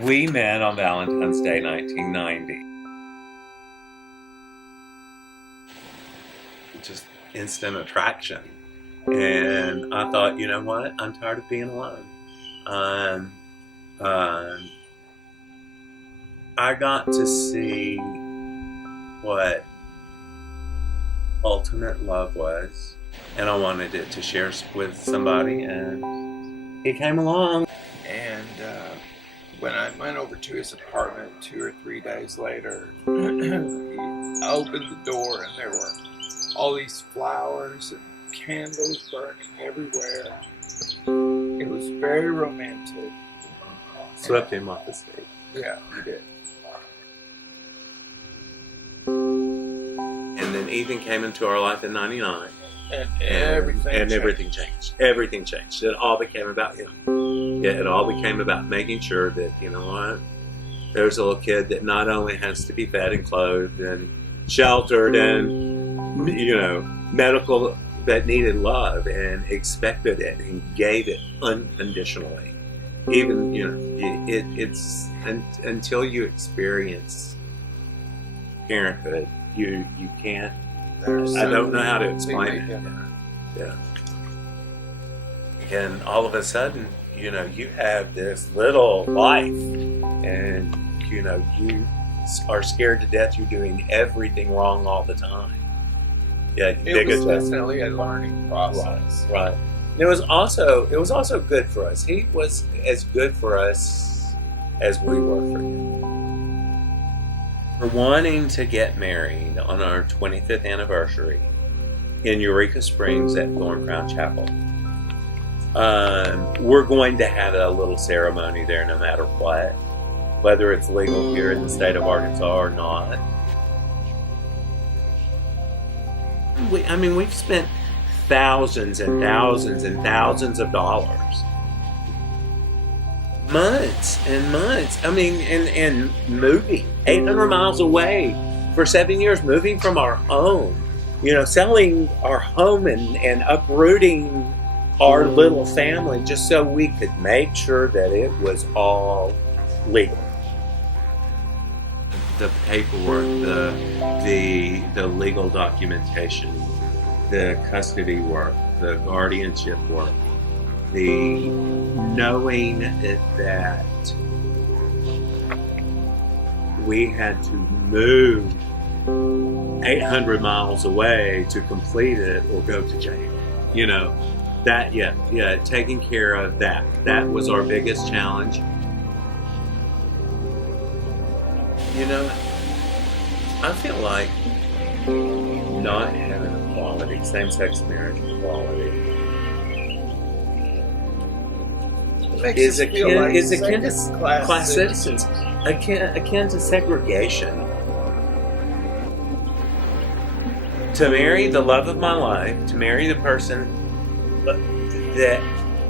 We met on Valentine's Day, 1990. Just instant attraction. And I thought, you know what? I'm tired of being alone. I got to see what ultimate love was, and I wanted it to share with somebody, and he came along. And when I went over to his apartment 2 or 3 days later, he opened the door and there were all these flowers and candles burning everywhere. It was very romantic. Swept him off the stage. Yeah, you did. And then Ethan came into our life in '99. And everything changed. Everything changed. It all became about him. Yeah, it all became about making sure that, you know what, there's a little kid that not only has to be fed and clothed and sheltered and, you know, medical, that needed love and expected it and gave it unconditionally. Even, you know, it's until you experience parenthood, you can't. I don't know how to explain it. Yeah. And all of a sudden, you know, you have this little life, and you know, you are scared to death. You're doing everything wrong all the time. Yeah, it was definitely a learning process. Right. And it was also good for us. He was as good for us as we were for him. We're wanting to get married on our 25th anniversary in Eureka Springs at Thorn Crown Chapel. We're going to have a little ceremony there no matter what, whether it's legal here in the state of Arkansas or not. We've spent thousands and thousands and thousands of dollars. Months and months. And moving 800 miles away for 7 years, moving from our home, you know, selling our home and uprooting our little family just so we could make sure that it was all legal. The paperwork, the legal documentation, the custody work, the guardianship work, the knowing that we had to move 800 miles away to complete it or go to jail. You know, that, taking care of that. That was our biggest challenge. You know, I feel like not having equality, same-sex marriage equality, is akin to class citizens, akin to segregation. To marry the love of my life, to marry the person that,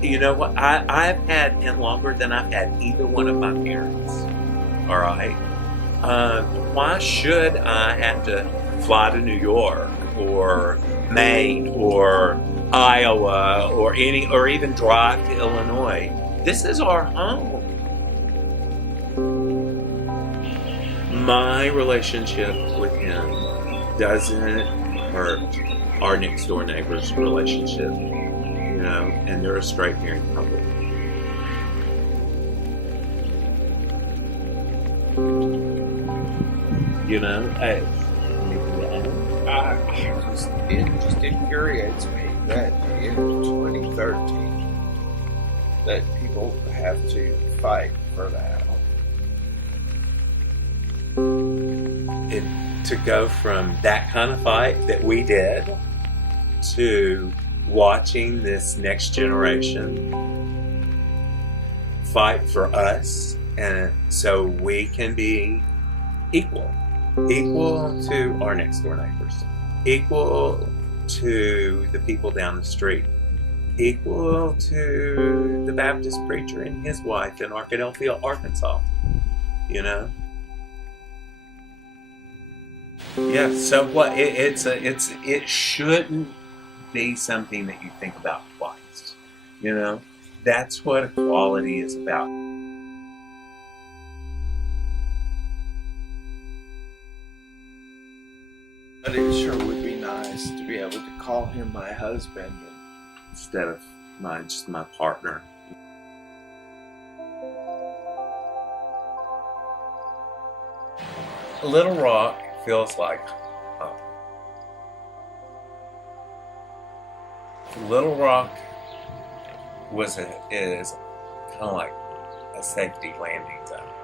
you know what, I've had him longer than I've had either one of my parents. All right. Why should I have to fly to New York or Maine or Iowa or even drive to Illinois? This is our home. My relationship with him doesn't hurt our next door neighbor's relationship, you know, and they're a straight married couple. You know, it just infuriates me that in 2013 that people have to fight for that. To go from that kind of fight that we did to watching this next generation fight for us, and so we can be equal to our next door neighbors, equal to the people down the street, equal to the Baptist preacher and his wife in Arkadelphia, Arkansas, you know? Yeah, so what, it shouldn't be something that you think about twice, you know? That's what equality is about. nice to be able to call him my husband instead of just my partner. Little Rock feels like home. Little Rock is kind of like a safety landing zone.